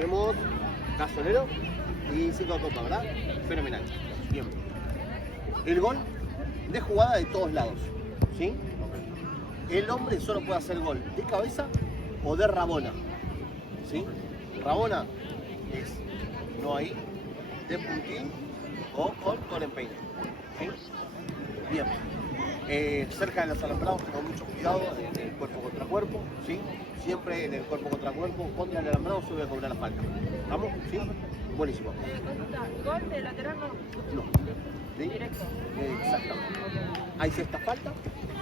Tenemos Gasonero y 5 de copa, ¿verdad? Fenomenal. Bien. El gol de jugada de todos lados, ¿sí? El hombre solo puede hacer gol de cabeza o de rabona, ¿sí? Rabona es no ahí, de puntín o con empeine, ¿sí? Bien. Cerca de los alambrados, con mucho cuidado en el cuerpo contra cuerpo, ¿sí? Siempre en el cuerpo contra cuerpo, contra el alambrado se debe cobrar la falta. ¿Vamos? ¿Sí? Buenísimo. ¿Gol de lateral no? No. ¿Sí? Directo. Exactamente. Hay sexta falta,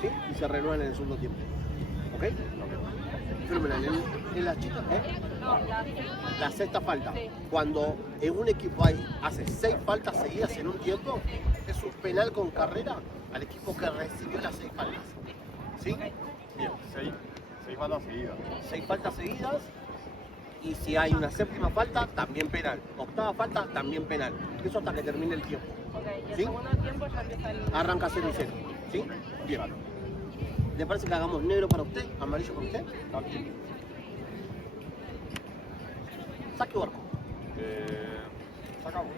¿sí? Y se renuevan en el segundo tiempo. ¿Ok? Fenomenal. En las chicas, No, la sexta falta. Sí. Cuando en un equipo hace 6 faltas seguidas en un tiempo, es un penal con carrera al equipo que recibió las 6 faltas. ¿Sí? Bien. 6 faltas seguidas. 6 faltas seguidas. Y si hay una séptima falta, también penal. Octava falta, también penal. Eso hasta que termine el tiempo. Ok, y el ¿Sí? segundo tiempo ya empieza el... Arranca 0 y 0. ¿Sí? Bien. ¿Le parece que hagamos negro para usted, amarillo para usted? Saque o arco. Sacamos.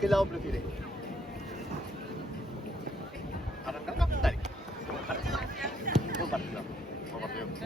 ¿Qué lado prefiere? ¿Arrancar acá? Dale. Buen partido. Buen partido. Buen partido.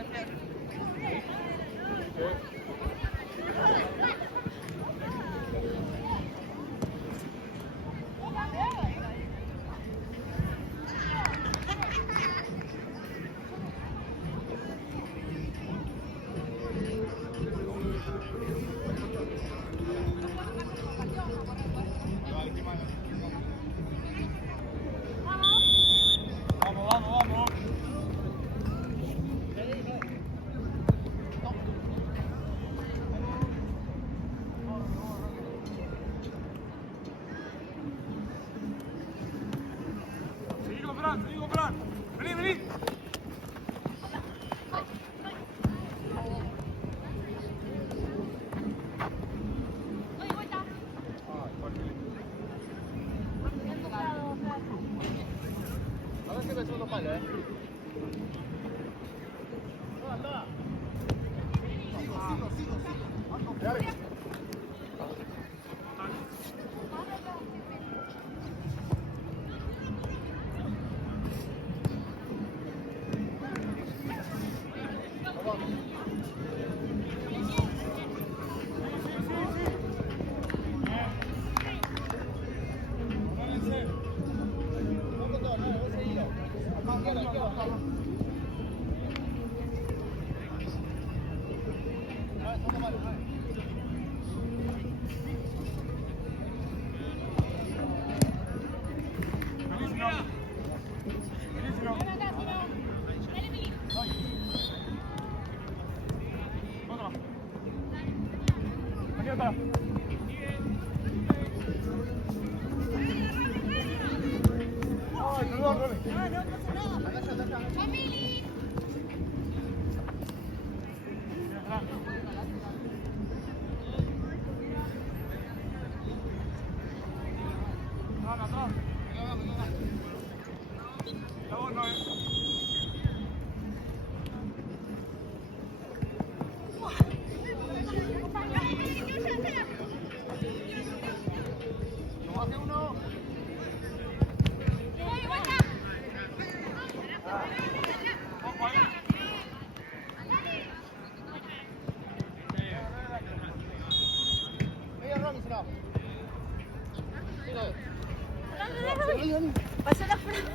Vamos, vamos, vamos. Seguí con Fran. Vení, vení. A ver si me segundo palo, Sigo. Pasó la frente.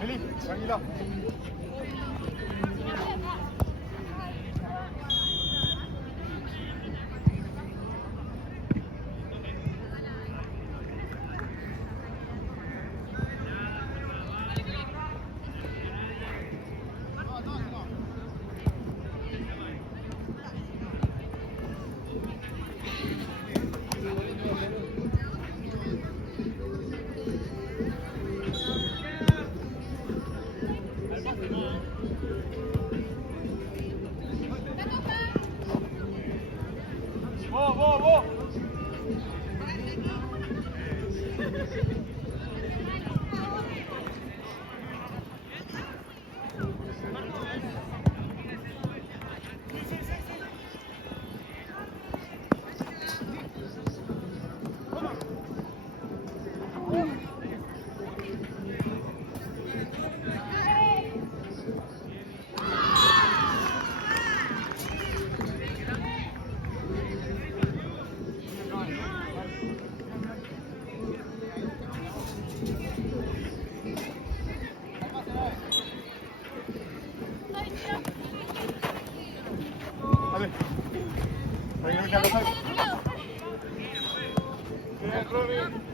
Vení, tranquila. Bien, Ronnie.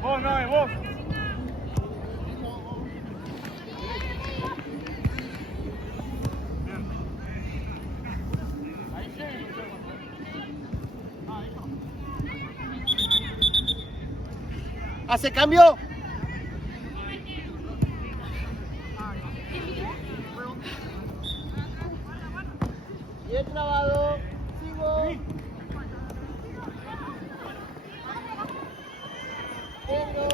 Vos, Noé, vos. ¿Hace cambio? Bien trabado. Sigo. Tengo.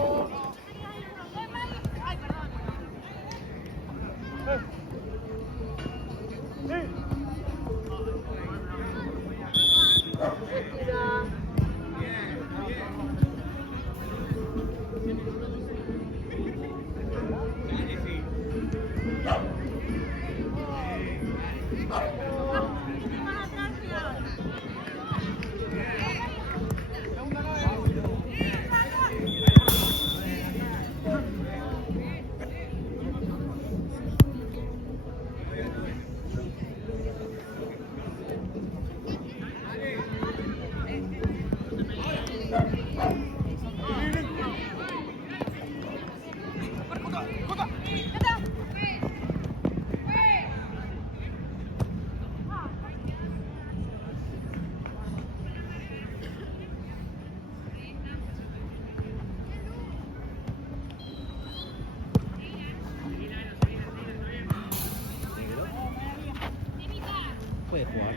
Puede jugar.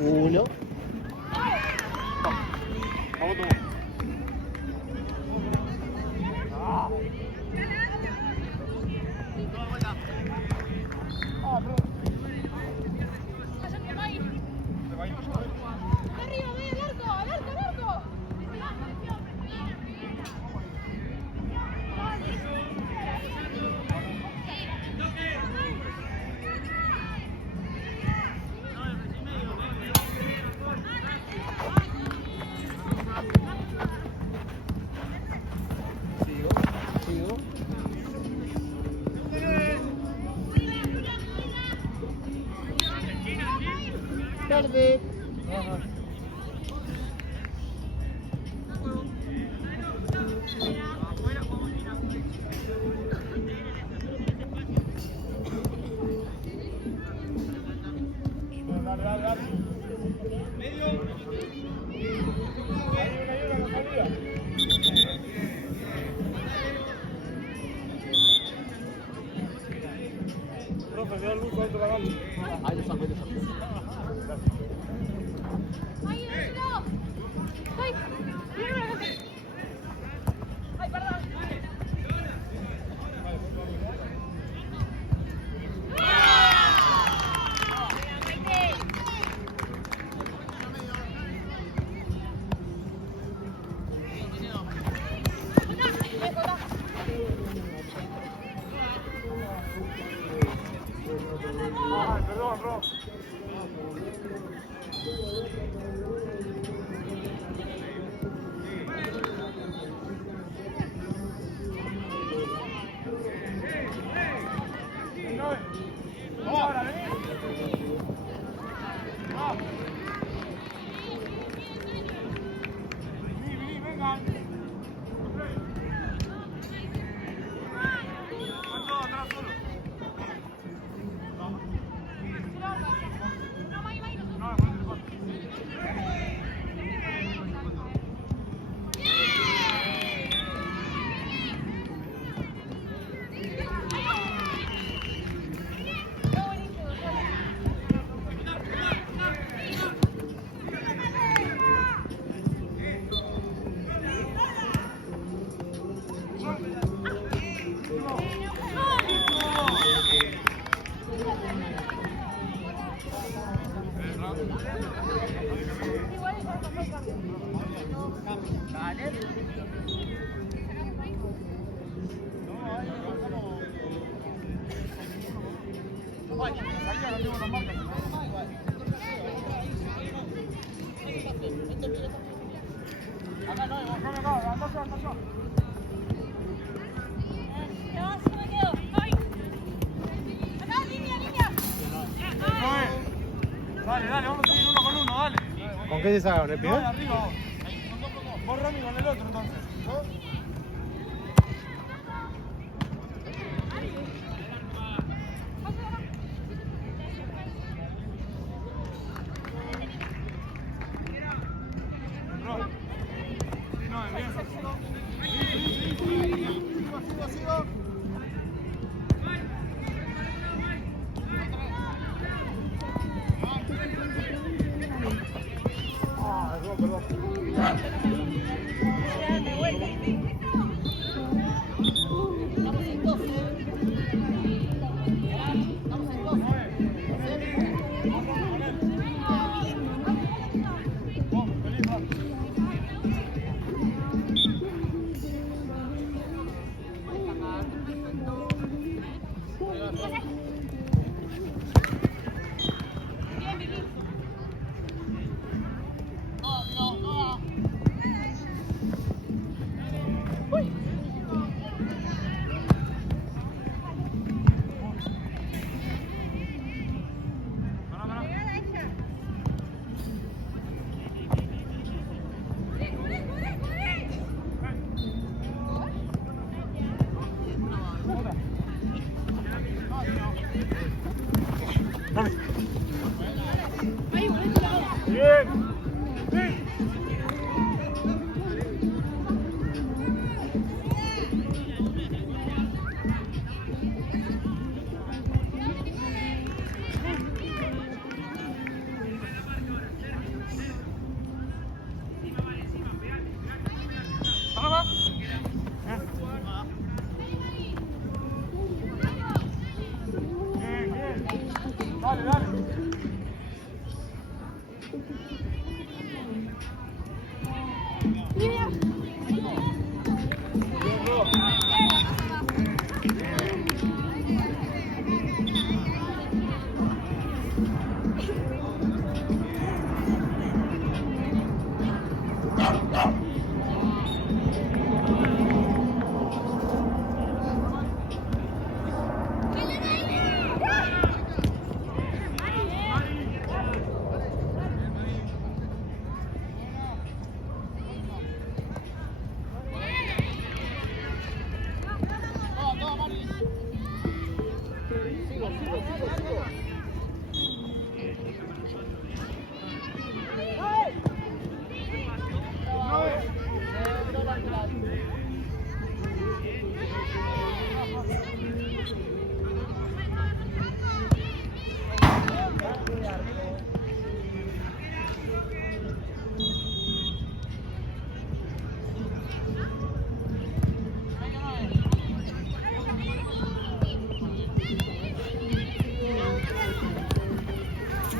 Uno. Vamos tú. tarde. Dale, dale, dale. Medio. Ayuda, la salida. Profe, me da el gusto de la banda. Ahí lo saco, ahí lo saco. Ay, perdón. Ay, perdón, bro. Ahora, vení. Vení, vengan. Atrás solo. Dale, dale, vamos a seguir uno con uno, dale. ¿Con qué se sacaron? ¿El No, primer? de arriba vos. Vos, Rami, con el otro entonces. Sí, no, bien. Sigo. Ah, perdón. Bien. Sí. Bien, bien. Dale, dale.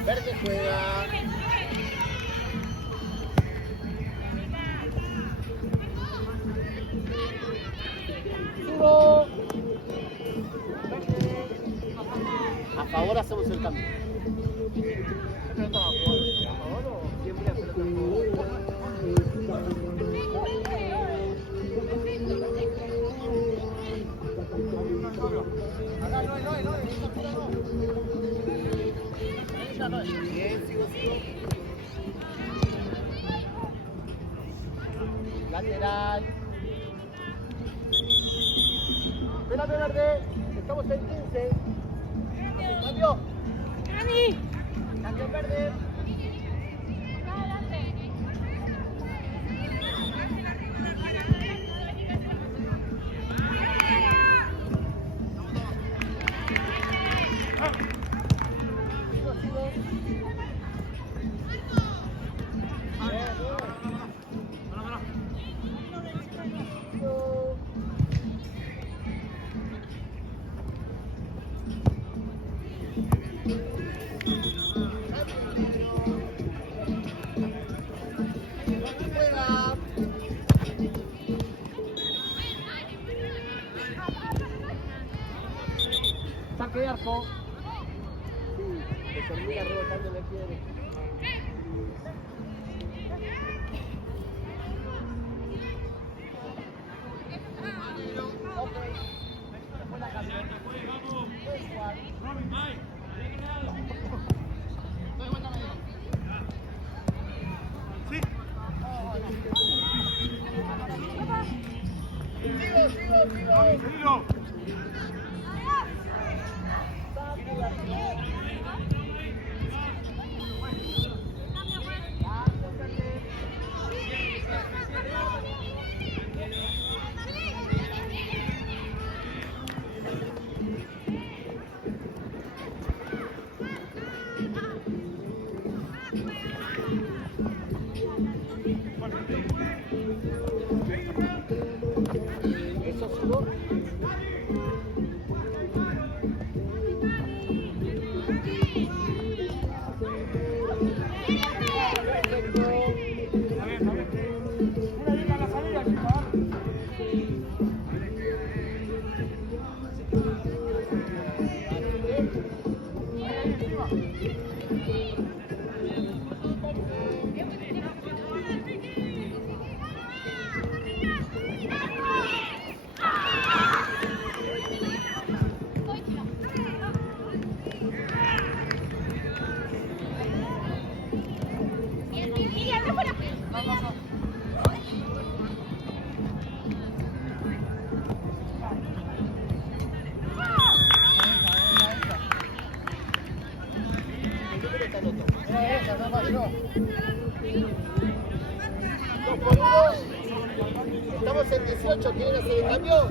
Verde juega. A favor hacemos el cambio. Bien, sigo. Lateral. Espérate, verde. Estamos en 15. Cambio. Cambio verde. Saque de arco. Se termina rebotando en el pie derecho. Seguilo. Eso sudó. Estamos en 18, ¿quieren hacer el cambio?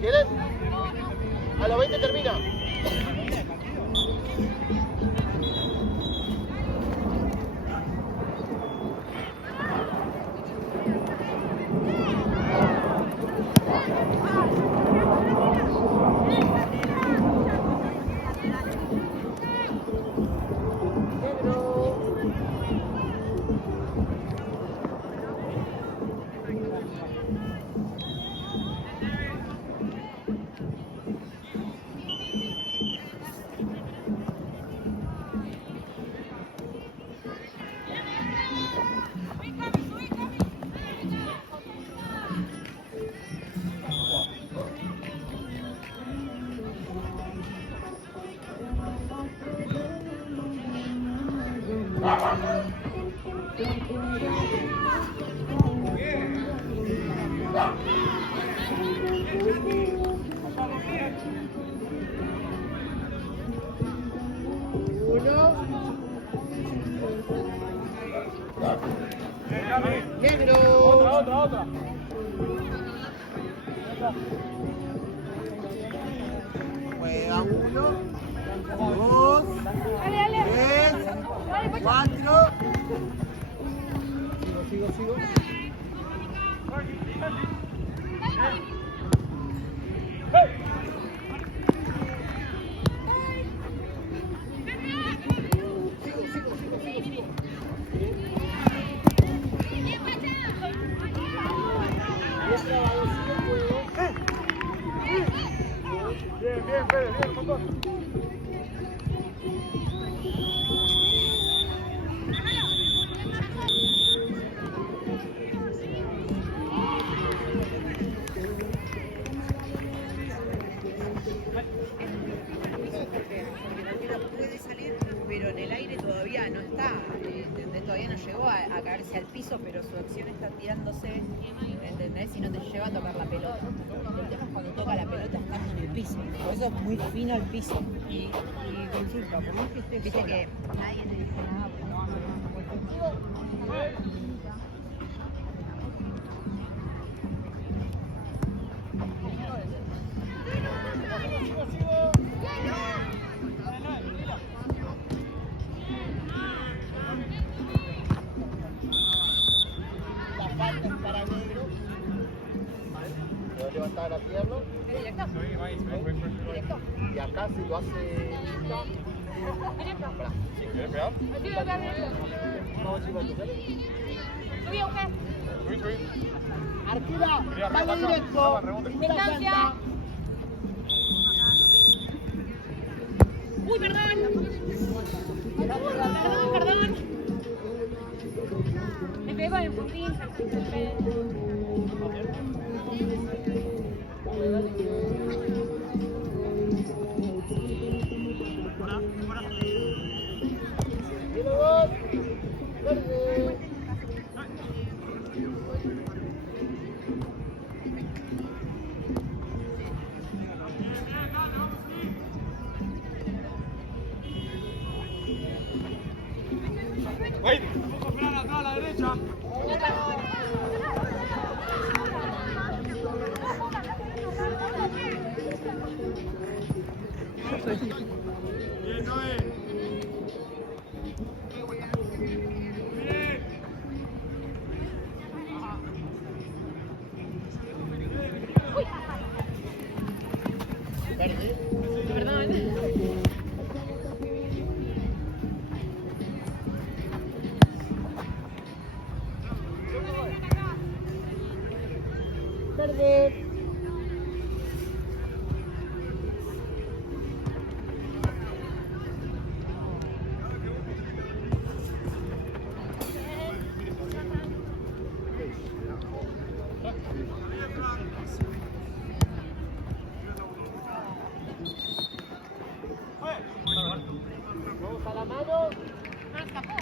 ¿Quieren? A los 20 termina. otra. Juega 1, 2, Dale, dale. 3, Dale, Pacho. 4. Sigo. Bien, Fede, bien, un montón. Porque el arquero puede salir, pero en el aire todavía no está, todavía no llegó a caerse al piso, pero su acción está tirándose, ¿entendés? Y no te lleva a tocar la pelota. El tema es cuando toca la pelota estando en el piso, por eso es muy fino el piso. Y consulta, por más que esté Viste sola, que nadie te dice nada. La falta es para negro. Debe levantar la pierna. Directo. Directo. Y acá si lo hace Vista, Directo. pará. ¿Quieres pegar? Así lo acá, directo. Vamos a ver si va a tocar. Subí, Euge. Subí. Arquera, Quería dale repasar, directo. daba rebote. Primera Distancia. llanta. Uy, perdón. Perdón. Me pegó en puntín. Tiene 2. Verde. Ahí. Vamos a esperar atrás a la derecha. Bien, Noé. Bien. Perdón. Verde. Vamos a la mano. No escapó.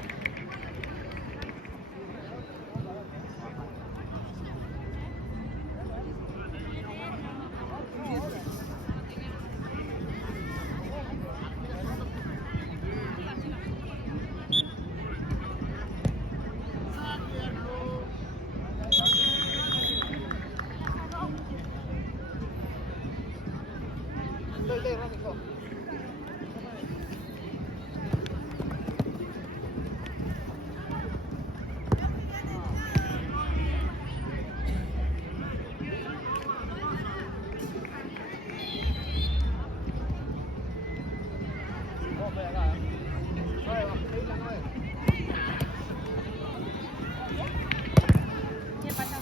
Bien, Pacho.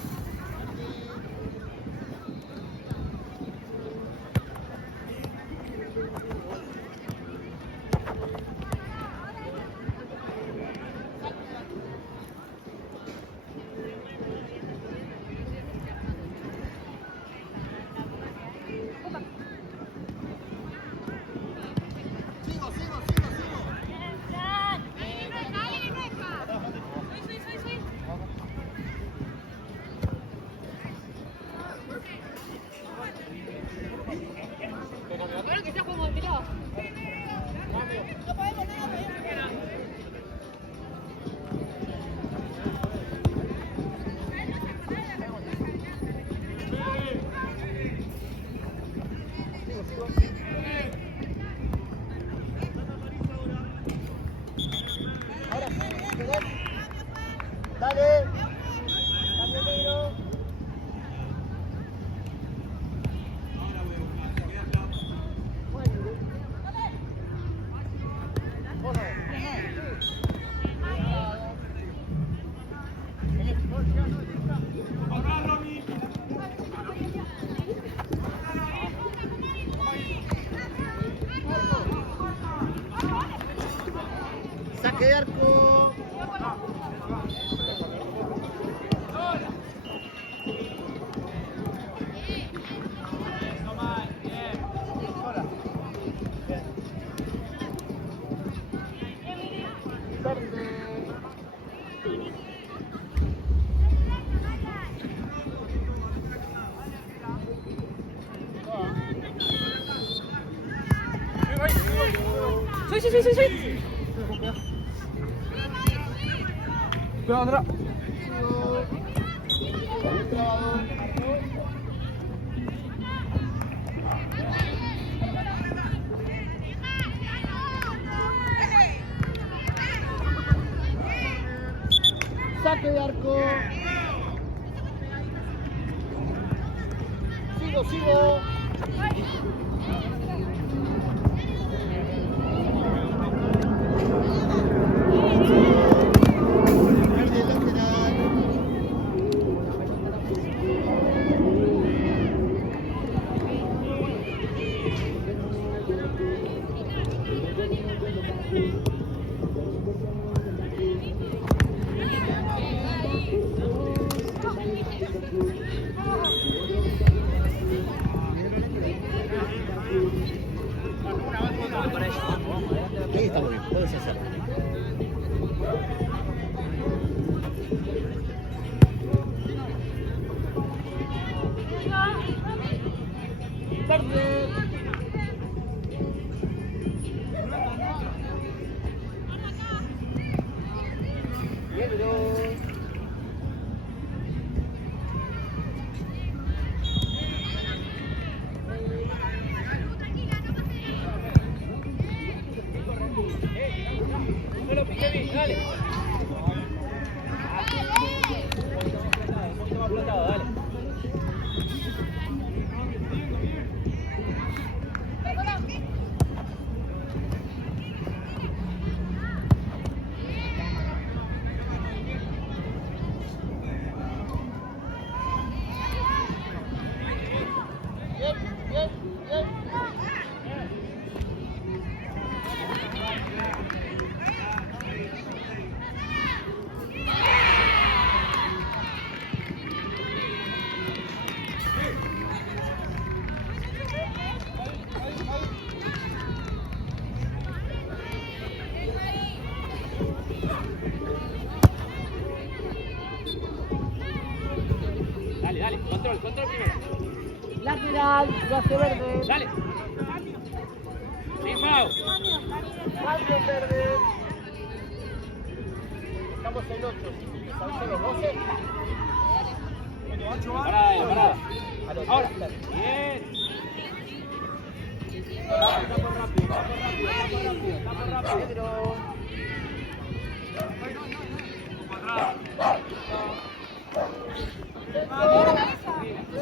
Ahora sí, ¿querés? Dale. Cambio negro. Saque de arco. Sí. Cuidado, Andrea. Saque de arco. Sigo. Verde lateral. Ahí está muy bien, puedes hacerlo. Verde. Negro. Solo pique bien, dale. Un poquito más plantado, dale. Bien. Dale, control primero. Lateral, lo hace verde. Dale. Sin foul. Cambio verde. Estamos en 8. ¿Sabes los 12? Parada. A los Ahora. 10. Bien. Estamos rápido. Negro.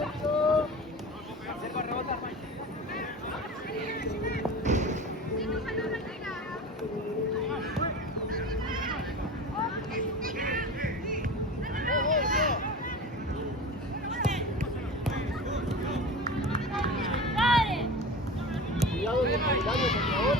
Centro. Cerco, rebota. Cuidado de Paulario, por favor.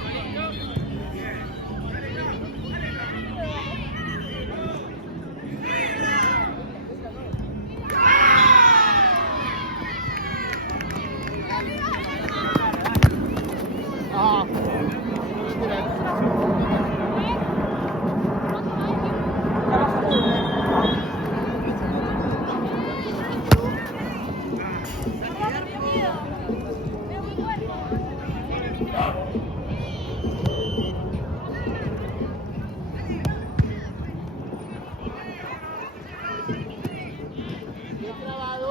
Bien trabado.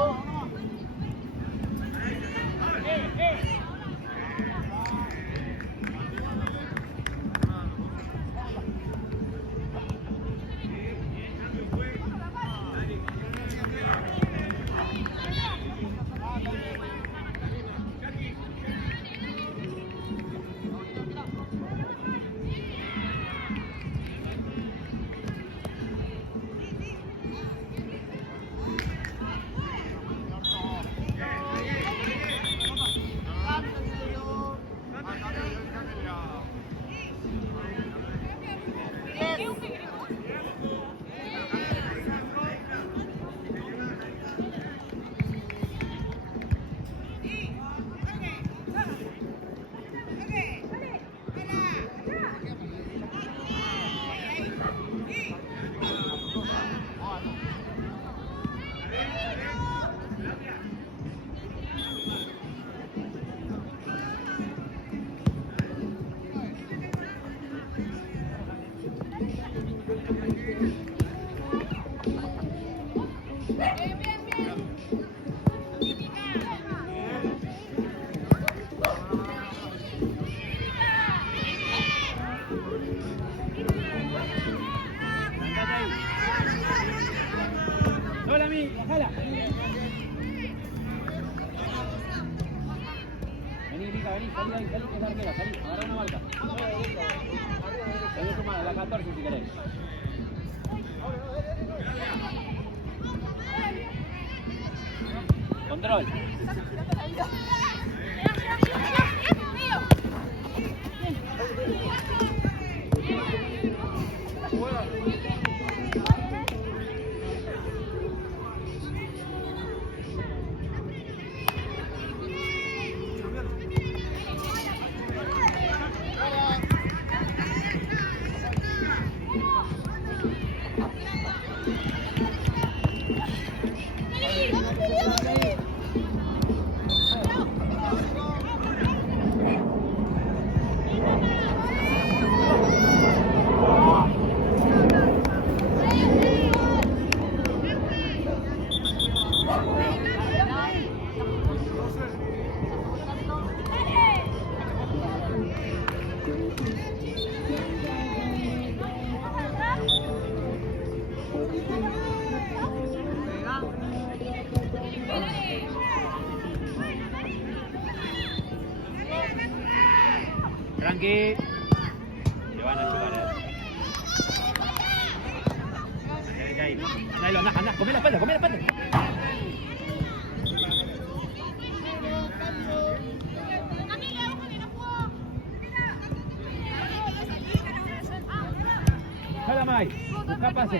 salí ahí, salí, que es la arquera, salí, agarra una marca. Salí tu mano, la 14 si querés. Control. Tranqui. Le van a ayudar, ahí. Andá, comé la espalda, comé la espalda. Jala, Mai. Busca pase.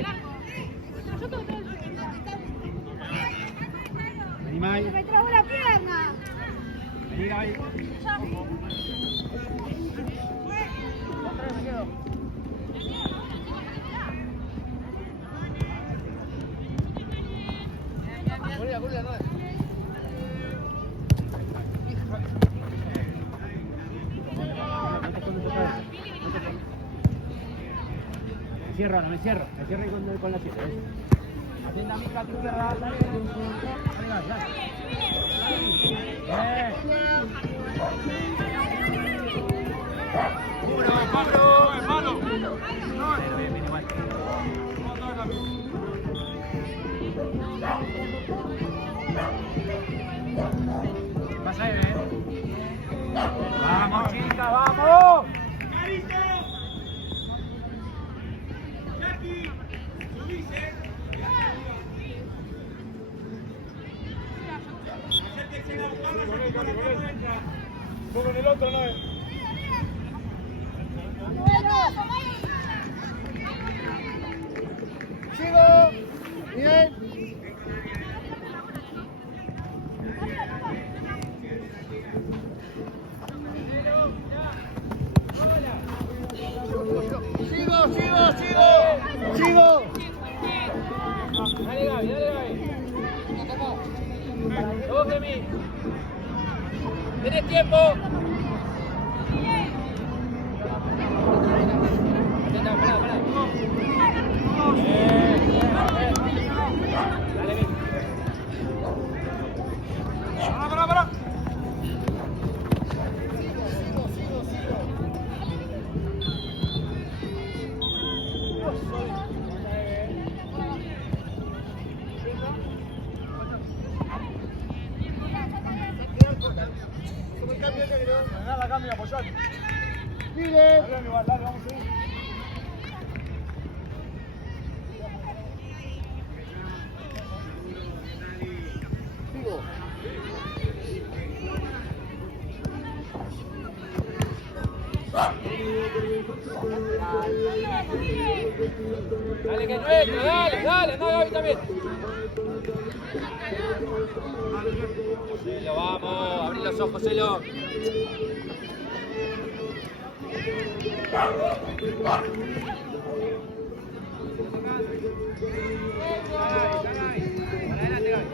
Vení, Mai. Me trabó la pierna. Vení, Mai. Me cierro con la 7. Atienda a mi a tu izquierda, dale. Pablo, hermano. Bien, igual. Pasa ahí, Vamos, chica, vamos. Con el otro no es. Sigo. Bien. Sigo. Dale, Gaby. Vos de mí. Tenés tiempo. Pará. Dale, ven. Pará. Ganá la cambio, apoyate. Mire. Dale, vamos a seguir. Sigo. Dale, que es nuestro, dale, no, Gaby también. Celo, vamos, abrí los ojos, Celo. Adelante, Gaby.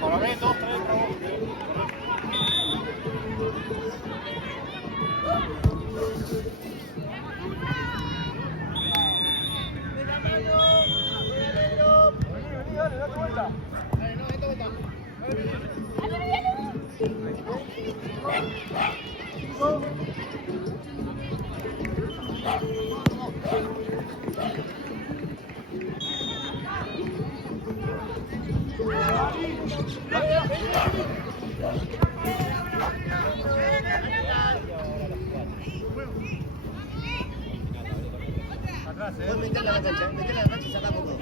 Para ver, 2, 3, Vení, dale, date vuelta. Dale, no, date vuelta. ¡Dale! Vos metela a la cancha y sacamos todo.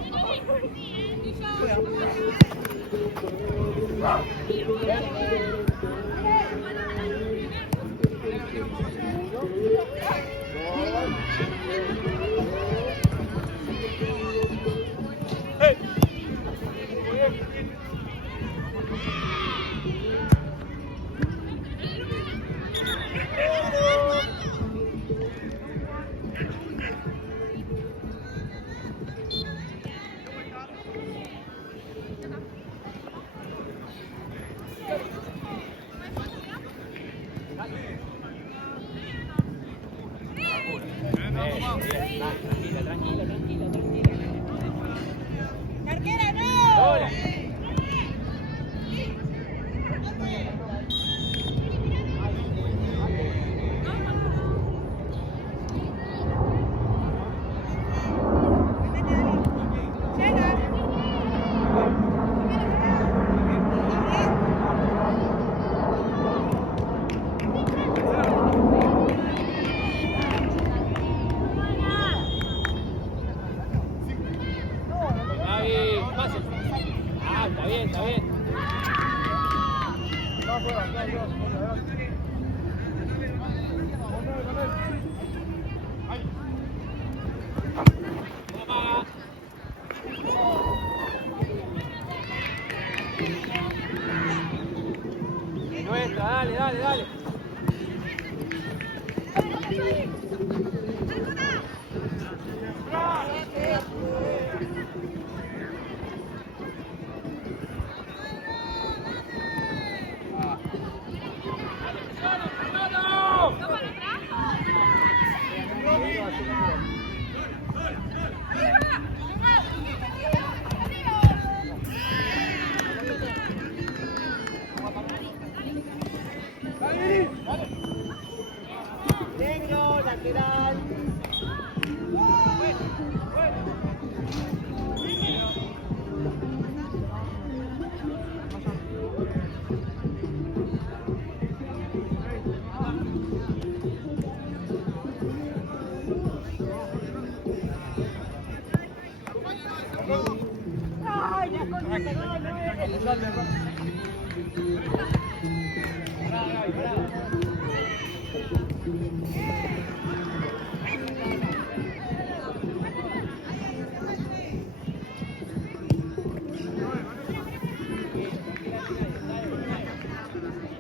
Tranquila, tranquila, tranquila, tranquila. ¡Arquera, no! Hola. Gaby, pase. Ah, está bien, está bien. Toma. Nuestra, dale, dale, dale. Negro, lateral.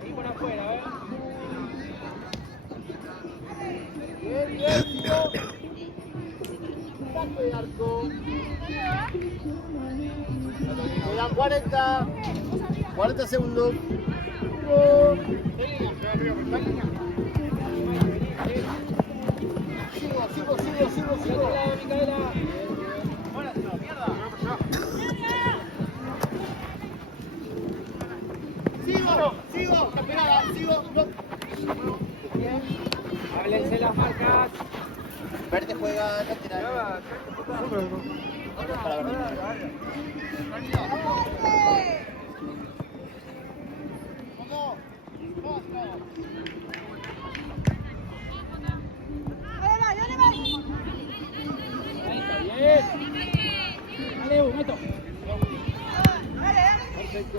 Vení por afuera, Bien, bien, sigo. Saque de arco. Quedan 40 segundos. Sigo. Micaela. Sigo. Esperada, sigo. Háblense las marcas. Verde juega lateral. Para Verde. Ahí está bien. Dale, Evo, meto. Perfecto.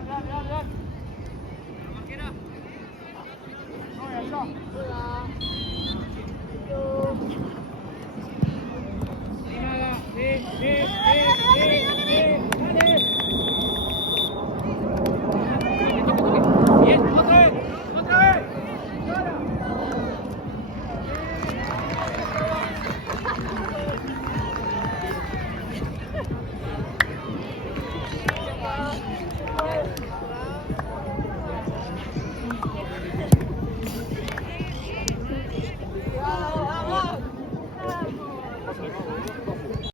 Dale, dale, dale.